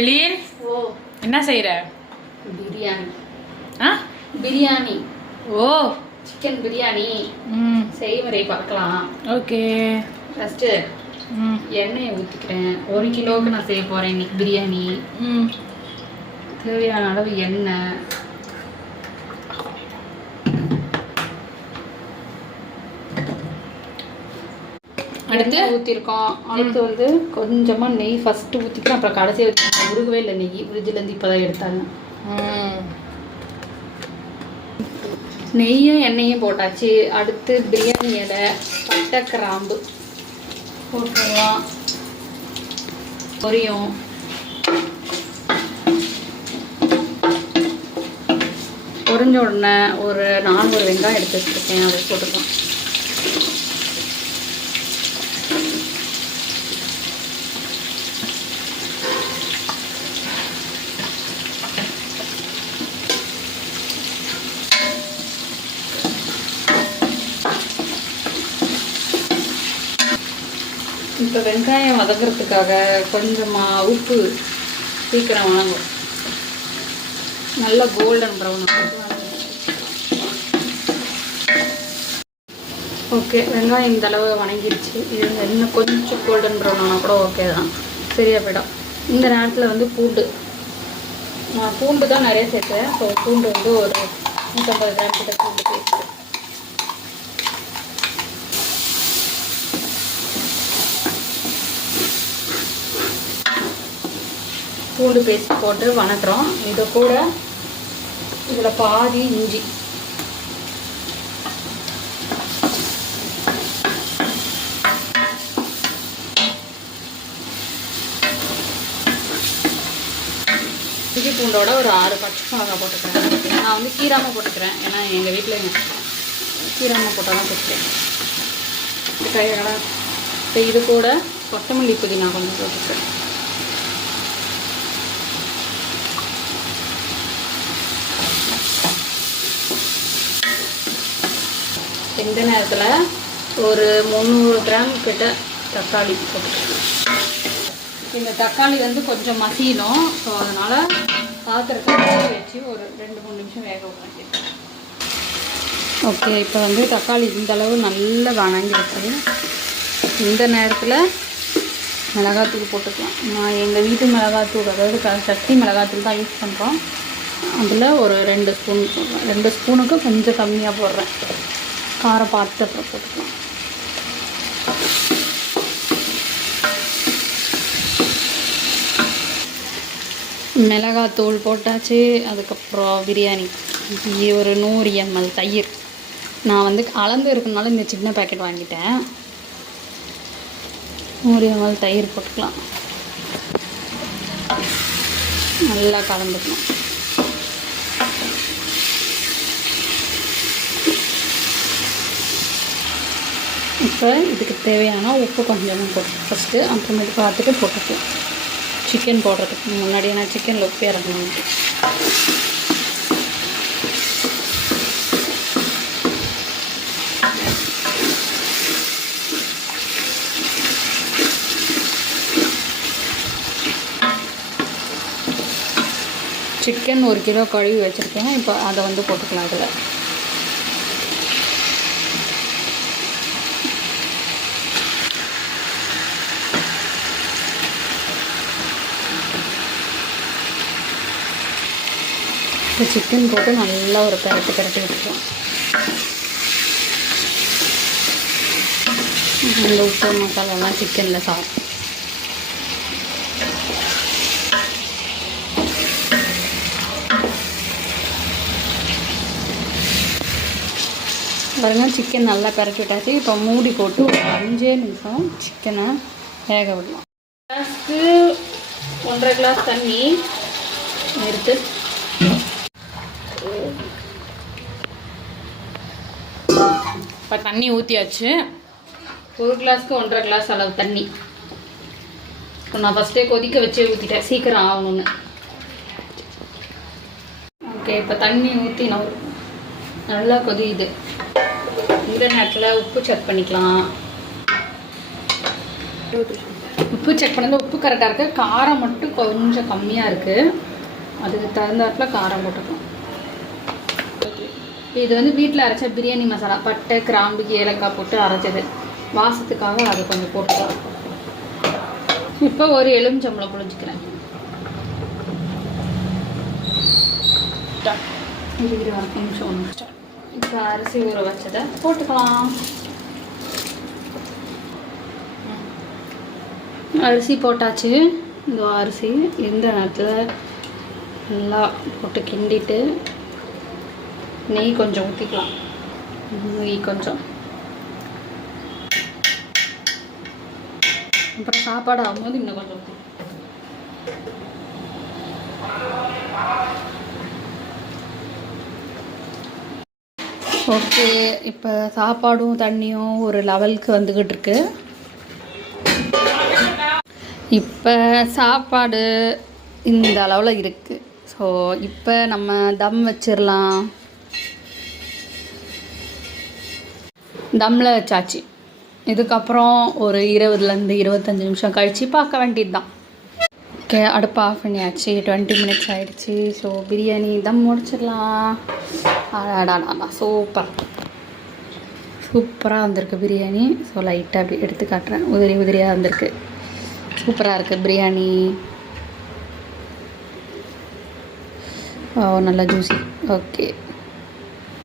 எலின் என்ன செய்யற? பிரியாணி. பிரியாணி. ஓ, சிக்கன் பிரியாணி செய்முறை பார்க்கலாம். ஓகே. ஃபர்ஸ்ட் எண்ணெயை ஊற்றிக்கிறேன். 1 கிலோவுக்கு நான் செய்ய போகிறேன் இன்னைக்கு பிரியாணி. தேவையான அளவு எண்ணெய். அடுத்து ஊற்றிருக்கோம். அடுத்து வந்து கொஞ்சமாக நெய் ஃபஸ்ட்டு ஊற்றிக்கிறேன், அப்புறம் கடைசி ஊற்றிக்கிறேன். உருகவே இல்லை நெய், ஃப்ரிட்ஜிலேருந்து இப்போ தான் எடுத்தாங்க. நெய்யும் எண்ணெயும் போட்டாச்சு. அடுத்து பிரியாணி இலை, பட்டை, கிராம்பு போட்டுடலாம். பொரியும். பொரிஞ்ச உடனே ஒரு 4 வெங்காயம் எடுத்து வச்சுருக்கேன், அதை போட்டுக்கலாம். இப்போ வெங்காயம் வதக்கிறதுக்காக கொஞ்சமாக உப்பு சீக்கிரம் வணங்கும். நல்லா கோல்டன் ப்ரௌன். ஓகே, வெங்காயம் இந்த அளவு வணங்கிடுச்சு. இது இன்னும் கொஞ்சம் கோல்டன் ப்ரௌன் ஆனால் கூட ஓகே தான், சரியாக போயிடும். இந்த நேரத்தில் வந்து பூண்டு, நான் பூண்டு தான் நிறைய சேர்த்தேன். ஸோ பூண்டு வந்து ஒரு 150 கிராம் கிட்ட பூண்டு பேஸ்ட்டு. பூண்டு பேஸ்ட் போட்டு வணக்குறோம். இதை கூட இதில் பாதி இஞ்சி, இஞ்சி பூண்டோட ஒரு 6 பச்சை மிளகாய் போட்டுக்கிறேன். நான் வந்து கீராமல் போட்டுக்கிறேன், ஏன்னா எங்கள் வீட்டில் கீராமல் போட்டால் தான் போட்டுக்கிறேன். கையெல்லாம் இது கூட கொத்தமல்லி புதினா கொஞ்சம் போட்டுக்கிறேன். இந்த நேரத்தில் ஒரு 300 கிராம் கிட்ட தக்காளி போட்டுக்கலாம். இந்த தக்காளி வந்து கொஞ்சம் மசியணும். ஸோ அதனால் பாத்திரத்தை வச்சு ஒரு 2-3 நிமிஷம் வேக வைக்கிறேன். ஓகே, இப்போ வந்து தக்காளி இந்த அளவு நல்லா வணங்கிடுச்சு. இந்த நேரத்தில் மிளகாத்தூள் போட்டுக்கலாம். நான் எங்கள் வீட்டு மிளகாத்தூள், அதாவது சக்தி மிளகாத்தூள் தான் யூஸ் பண்ணுறோம். அதில் ஒரு 2 ஸ்பூன் போடுறேன். 2 ஸ்பூனுக்கு கொஞ்சம் கம்மியாக போடுறேன். காரம் பார்த்து அப்புறம் போட்டுக்கலாம். மிளகாத்தூள் போட்டாச்சு. அதுக்கப்புறம் பிரியாணி ஒரு 100 ml தயிர். நான் வந்து அளந்து இருக்கிறதுனால இந்த சின்ன பேக்கெட் வாங்கிட்டேன். 100 ml தயிர் போட்டுக்கலாம். நல்லா கலந்துக்கணும். இப்போ இதுக்கு தேவையான உப்பு கொஞ்சமாக போட்டு ஃபஸ்ட்டு, அப்புறமேட்டு பார்த்துட்டு போட்டுக்கலாம். சிக்கன் போடுறதுக்கு முன்னாடி நான் சிக்கனில் உப்பு இறக்கணும். சிக்கன் 1 கிலோ கழுவி வச்சுருக்கேன். இப்போ அதை வந்து போட்டுக்கலாம். அதில் சிக்கன் போட்டு நல்லா ஒரு பரட்டி விட்டுருவோம். இந்த உப்பு மசாலாலாம் சிக்கனில் சாப்பிடும். பாருங்க, சிக்கன் நல்லா பரட்டி விட்டாச்சு. இப்போ மூடி போட்டு ஒரு 5 நிமிஷம் சிக்கனை வேக விடலாம். கிளாஸ்க்கு 1.5 கிளாஸ் தண்ணி எடுத்து இப்போ தண்ணி ஊற்றியாச்சு. 1 கிளாஸ்க்கு 1.5 கிளாஸ் அளவு தண்ணி. இப்போ நான் ஃபஸ்ட்டே கொதிக்க வச்சே ஊற்றிட்டேன், சீக்கிரம் ஆகணும்னு. ஓகே, இப்போ தண்ணி ஊற்றி நல்லா கொதியுது. இந்த நேரத்தில் உப்பு செக் பண்ணிக்கலாம். உப்பு செக் பண்ணது உப்பு கரெக்டாக இருக்குது. காரம் மட்டும் கொஞ்சம் கம்மியாக இருக்குது. அதுக்கு தகுந்தாப்பில் காரம் போட்டுக்கலாம். இது வந்து வீட்டில் அரைச்ச பிரியாணி மசாலா, பட்டை கிராம்பு ஏலக்காய் போட்டு அரைச்சது. வாசத்துக்காக அதை கொஞ்சம் போட்டுக்கலாம். இப்போ ஒரு எலுமிச்சம்பழம் புழிஞ்சிக்கிறேன். இது 20 நிமிஷம் ஒன்று. இப்போ அரிசி ஊற வச்சதை போட்டுக்கலாம். அரிசி போட்டாச்சு. இந்த அரிசி எந்த நேரத்தில் நல்லா போட்டு கிண்டிட்டு நெய் கொஞ்சம் ஊற்றிக்கலாம். நெய் கொஞ்சம், அப்புறம் சாப்பாடு ஆகும்போது இன்னும் கொஞ்சம் ஊற்றி. ஓகே, இப்போ சாப்பாடும் தண்ணியும் ஒரு லெவலுக்கு வந்துக்கிட்டு இருக்கு. இப்போ சாப்பாடு இந்த அளவில் இருக்குது. ஸோ இப்போ நம்ம தம் வச்சிடலாம். தம்மில் வச்சாச்சு. இதுக்கப்புறம் ஒரு 20லேருந்து 25 நிமிஷம் கழித்து பார்க்க வேண்டியது தான். ஓகே, அடுப்பு ஆஃப் பண்ணியாச்சு. 20 மினிட்ஸ் ஆகிடுச்சு. ஸோ பிரியாணி தம் முடிச்சிடலாம். அடாடா, சூப்பராக வந்திருக்கு பிரியாணி. ஸோ லைட்டாக அப்படி எடுத்து காட்டுறேன். உதிரியாக வந்திருக்கு. சூப்பராக இருக்குது பிரியாணி. நல்லா ஜூஸி. ஓகே.